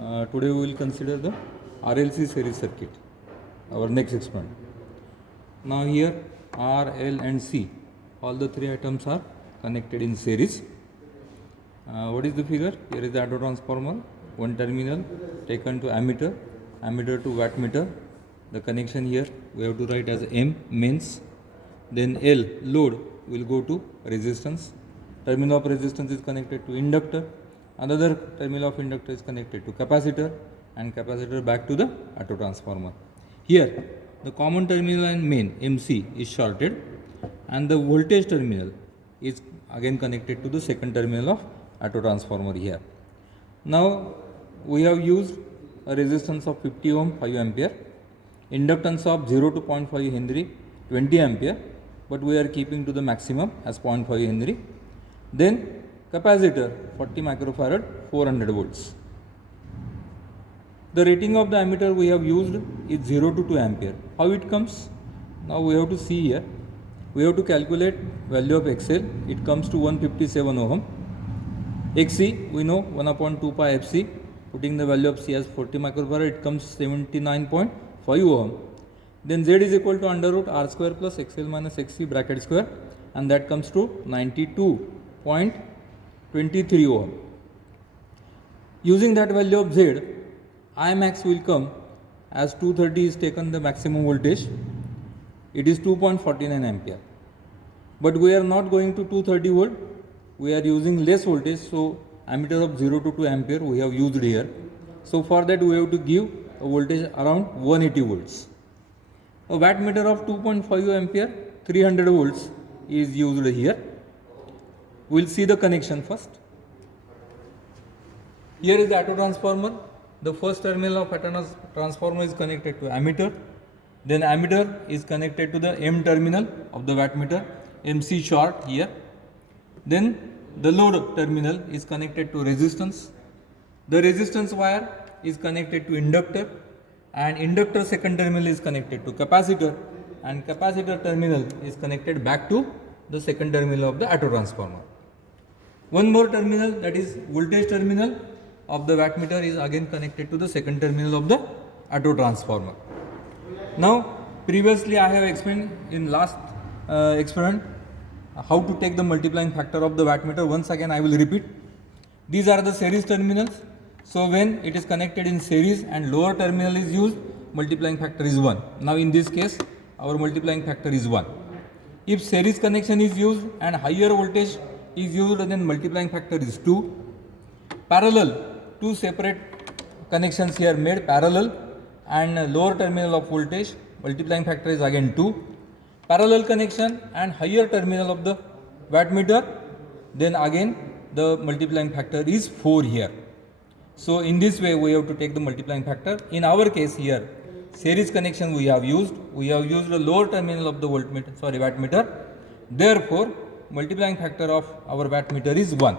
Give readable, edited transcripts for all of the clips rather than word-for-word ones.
Today we will consider the RLC series circuit, our next experiment. Now here R, L and C, all the three items are connected in series. What is the figure? Here is the auto transformer, one terminal taken to ammeter, ammeter to wattmeter. The connection here we have to write as M, mains. Then L, load, will go to resistance. Terminal of resistance is connected to inductor. Another terminal of inductor is connected to capacitor, and capacitor back to the auto transformer. Here the common terminal and main MC is shorted, and the voltage terminal is again connected to the second terminal of auto transformer here. Now we have used a resistance of 50 ohm 5 ampere, inductance of 0 to 0.5 Henry 20 ampere, but we are keeping to the maximum as 0.5 Henry. Then capacitor 40 microfarad 400 volts. The rating of the ammeter we have used is 0 to 2 ampere. How it comes? Now we have to see here. We have to calculate value of XL. It comes to 157 ohm. XC we know 1 upon 2 pi FC. Putting the value of C as 40 microfarad, it comes 79.5 ohm. Then Z is equal to under root R square plus XL minus XC bracket square, and that comes to 92.23 ohm. Using that value of Z, I max will come as 230 is taken the maximum voltage. It is 2.49 ampere. But we are not going to 230 volt. We are using less voltage, so ammeter of 0 to 2 ampere we have used here. So for that we have to give a voltage around 180 volts. A wattmeter of 2.5 ampere 300 volts is used here. We will see the connection first. Here is the auto transformer. The first terminal of auto transformer is connected to ammeter. Then ammeter is connected to the M terminal of the wattmeter, MC short here. Then the load terminal is connected to resistance. The resistance wire is connected to inductor, and inductor second terminal is connected to capacitor, and capacitor terminal is connected back to the second terminal of the auto transformer. One more terminal, that is voltage terminal of the wattmeter, is again connected to the second terminal of the auto transformer. Now previously I have explained in last experiment how to take the multiplying factor of the wattmeter. Once again I will repeat. These are the series terminals. So when it is connected in series and lower terminal is used, multiplying factor is 1. Now in this case our multiplying factor is 1. If series connection is used and higher voltage is used, then multiplying factor is 2. Parallel, two separate connections here made parallel, and lower terminal of voltage, multiplying factor is again 2. Parallel connection and higher terminal of the wattmeter, then again the multiplying factor is 4 here. So in this way we have to take the multiplying factor. In our case here, series connection we have used the lower terminal of the wattmeter. Therefore multiplying factor of our wattmeter is 1.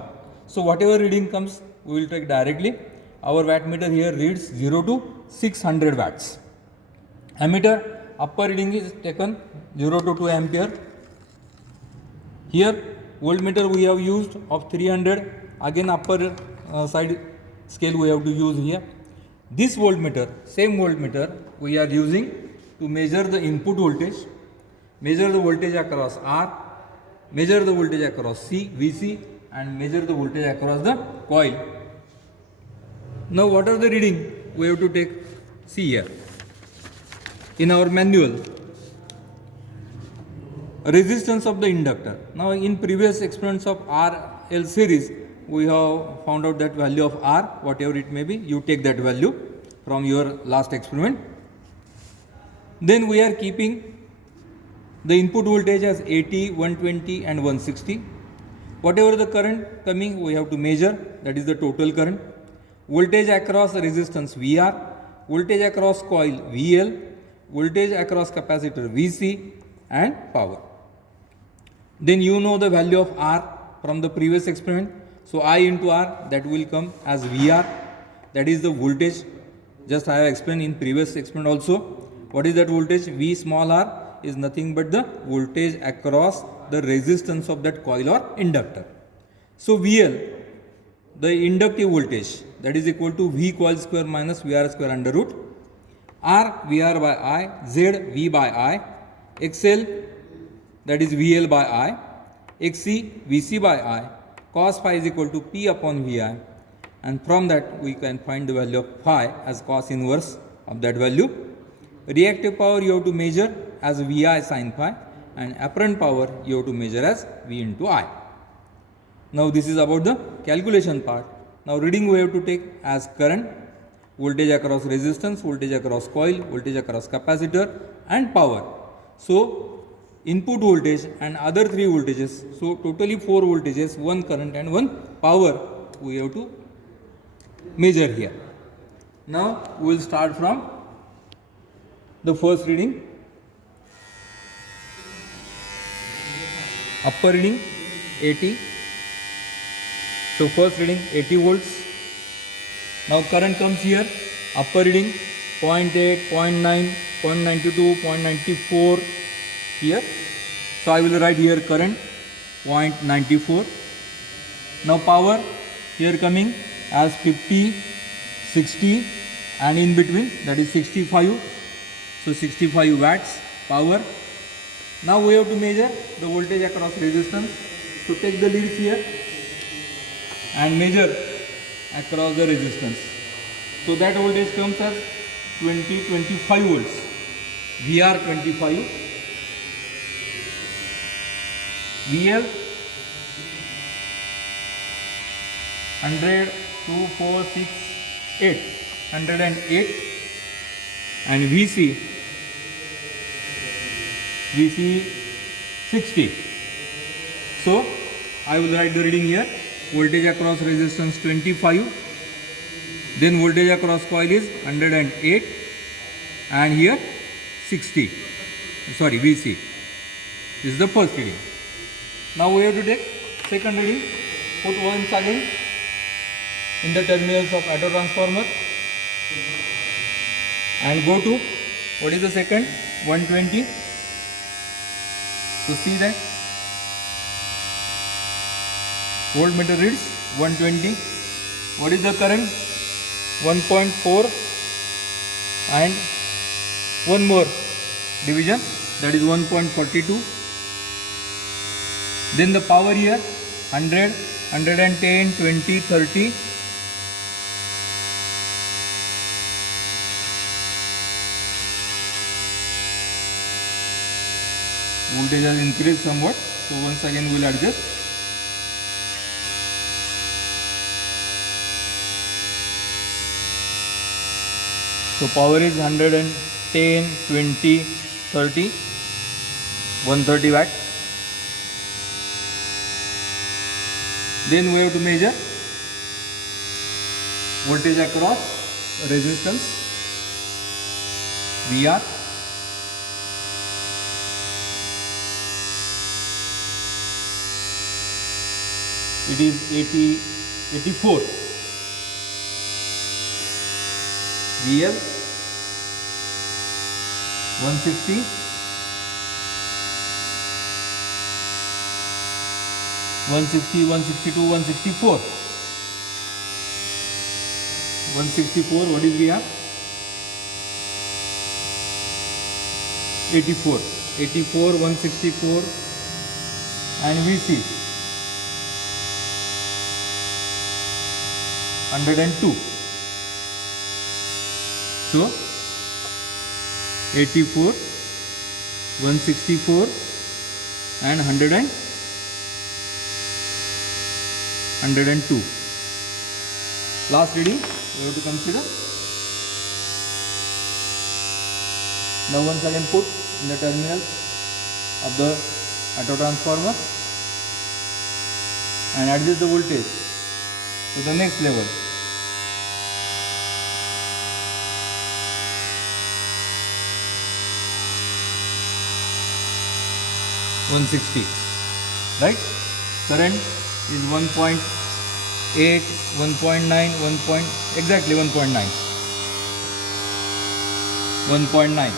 So whatever reading comes we will take directly. Our wattmeter here reads 0 to 600 watts. Ammeter upper reading is taken 0 to 2 ampere. Here voltmeter we have used of 300, again upper side scale we have to use here. This voltmeter, same voltmeter we are using to measure the input voltage, measure the voltage across R, measure the voltage across C, VC, and measure the voltage across the coil. Now what are the reading we have to take? See here. In our manual, resistance of the inductor. Now in previous experiments of RL series, we have found out that value of R, whatever it may be, you take that value from your last experiment. Then we are keeping the input voltage as 80, 120 and 160. Whatever the current coming, we have to measure, that is the total current. Voltage across resistance VR, voltage across coil VL, voltage across capacitor VC, and power. Then you know the value of R from the previous experiment. So I into R, that will come as VR, that is the voltage. Just I have explained in previous experiment also. What is that voltage? V small r is nothing but the voltage across the resistance of that coil or inductor. So VL, the inductive voltage, that is equal to V coil square minus VR square under root R VR by I, Z V by I, XL that is VL by I, XC VC by I, cos phi is equal to P upon VI, and from that we can find the value of phi as cos inverse of that value. Reactive power you have to measure as VI sin phi, and apparent power you have to measure as V into I. Now this is about the calculation part. Now reading we have to take as current, voltage across resistance, voltage across coil, voltage across capacitor, and power. So input voltage and other 3 voltages, so totally 4 voltages, 1 current and 1 power we have to measure here. Now we will start from the first reading. Upper reading 80. So first reading 80 volts. Now current comes here. Upper reading 0.8, 0.9, 0.92, 0.94 here. So I will write here current 0.94. Now power here coming as 50, 60 and in between, that is 65. So 65 watts power. Now we have to measure the voltage across resistance. So take the leads here and measure across the resistance. So that voltage comes as 25 volts. VR 25, VL 100, 2, 4, 6, 8, 108, and VC 60. So I will write the reading here. Voltage across resistance 25, then voltage across coil is 108, and here 60. Sorry, VC. This is the first reading. Now we have to take second reading. Put once again in the terminals of auto transformer and go to, what is the second? 120. So see that voltmeter reads 120. What is the current? 1.4 and one more division, that is 1.42. Then the power here 100, 110, 20, 30. Voltage has increased somewhat, so once again we will adjust. So power is 110, 20, 30, 130 watt. Then we have to measure voltage across resistance, VR. It is 84. VL 160, 160, 162, 164. 164, what is VR? 84. 84, 164 and VC 102. So 84, 164 and 102. Last reading we have to consider. Now once again put in the terminal of the auto transformer and adjust the voltage to the next level. (160), right? Current is 1.8, 1.9, exactly 1.9. 1.9.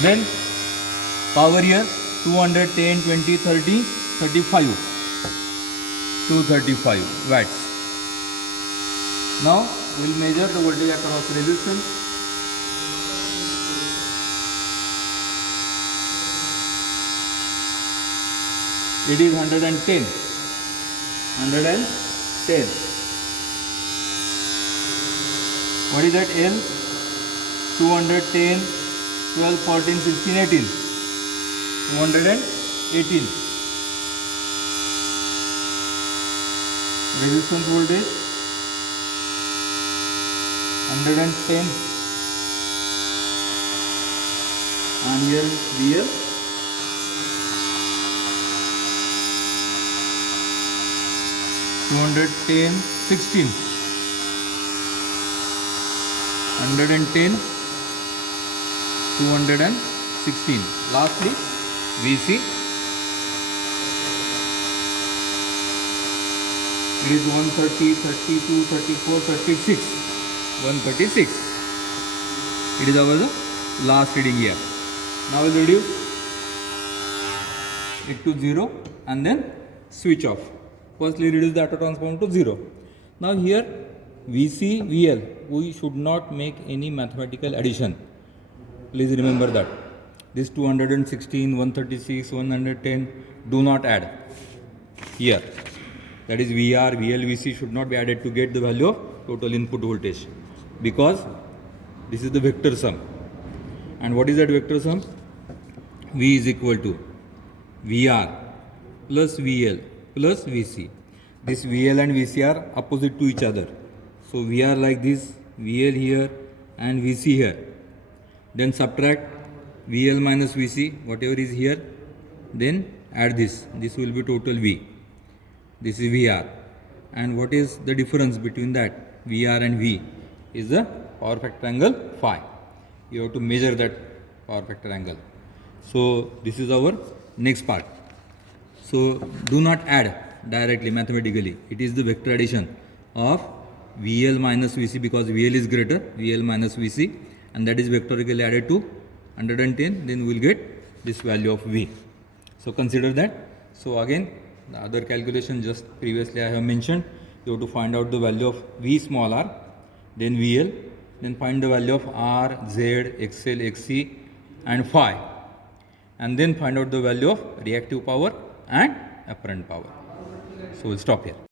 Then power here 210, 20, 30, 35. 235 watts. Now we will measure the voltage across resistance. It is 110. 110. What is that L? 210, 12, 14, 16, 18. 218. Resistance voltage 110, and here VL 210, 16, 110, 216. Lastly, VC, it is 130, 32, 34, 36, 136. It is our last reading here. Now we will reduce it to 0 and then switch off. Firstly reduce the auto transform to 0. Now here VC, VL, we should not make any mathematical addition. Please remember that. This 216, 136, 110 do not add here. That is VR, VL, VC should not be added to get the value of total input voltage, because this is the vector sum. And what is that vector sum? V is equal to VR plus VL plus VC. This VL and VC are opposite to each other. So VR like this, VL here and VC here. Then subtract VL minus VC, whatever is here. Then add this. This will be total V. This is VR. And what is the difference between that VR and V? Is the power factor angle phi. You have to measure that power factor angle. So this is our next part. So do not add directly mathematically. It is the vector addition of VL minus VC, because VL is greater, VL minus VC, and that is vectorically added to 110. Then we will get this value of V. So consider that. So again, the other calculation just previously I have mentioned. You have to find out the value of V small r, then VL, then find the value of R, Z, XL, XC and phi, and then find out the value of reactive power and apparent power. So we'll stop here.